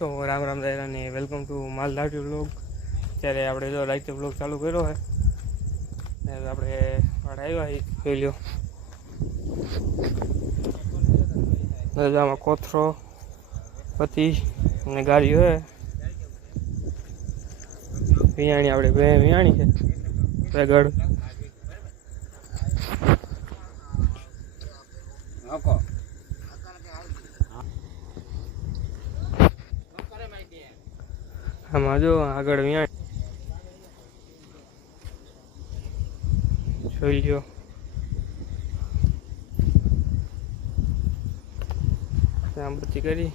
તો રામ રામ દાયરા ને welcome to માલધાટી vlog. ત્યારે આપણે જો રાઈતે વ્લોગ ચાલુ કર્યો છે ને આપણે વાડ આવ્યા જોઈ લો। આમાં કોથરો પતિ અને ગાડી હોય વિયાણી આપણે બે વિયાણી છે વેગડ આમાં જો આગળ વિયાણી જોઈ લ્યો। આમ પછી કરી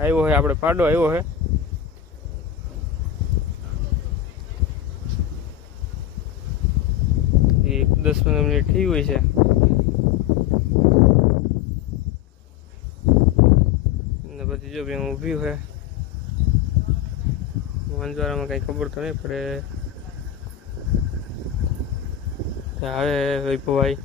આવ્યો હે આપણે પાડો આવ્યો હે એ 10-15 મિનિટ થઈ હોય છે ને પછી જો ભાઈ ઊભી હોય મંજવારામાં કઈ ખબર તો નહીં પડે। હવે વૈભવભાઈ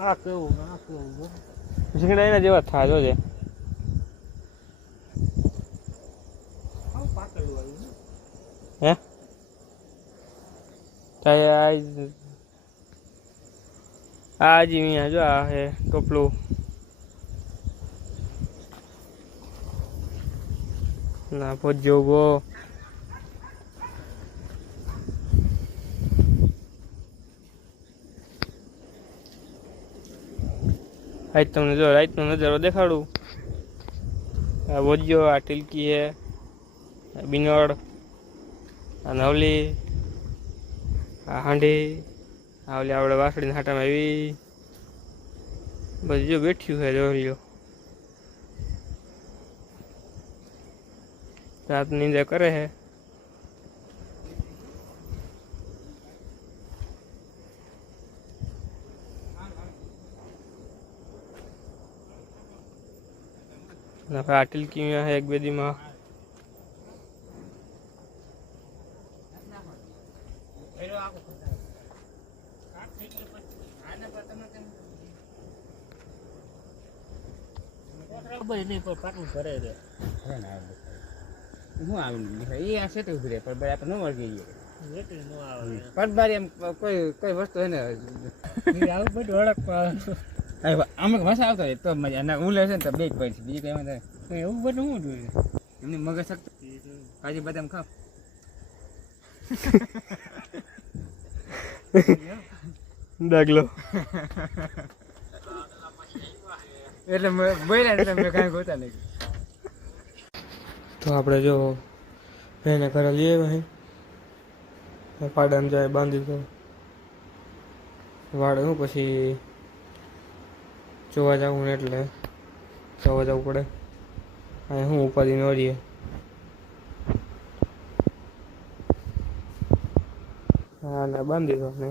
આ કેવું ઝીંગડા એના જેવા થાય જોજે હે આજી અહીંયા જો આ હે ટોપલું ના પહોંચજો ગો આજ તમને જો રાતનો નજારો દેખાડું। આ વોજ્યો આ ટીલકી હે બિનોડ આ નવલી આ હાંડી આ ઓલી આપણે વાસળીના હાટામાં આવી બધી જો બેઠ્યું છે જોઈ રાત નીંદર કરે છે। આ ટીલકી है एक बेदी में कोई वस्तु है आम भाषा आवता है तो मजा હું લેશે ને તો બેક પડી છે બીજું કઈ થાય એવું બધું હું જોઈએ એમને મગજ શકતો કાજુ બદામ ખાવ દાગલો એટલે બોલ્યા એટલે મેં કાંઈ ગોતા નહીં। તો આપણે જો એને ઘરે લઈ આવ્યા પાડામાં જાય બાંધી તો વાળ હું પછી જોવા જવું ને એટલે જોવા જવું પડે અહીં હું ઉપાધિ ન રહીએ। હા ને બાંધી દો ને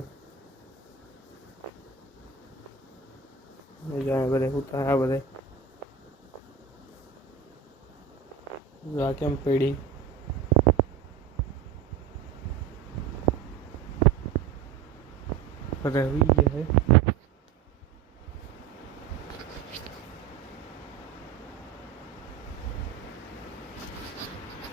જાય બધે ઉતા આ બધે જો આ કેમ પડી બધા હોઈ ગયા છે।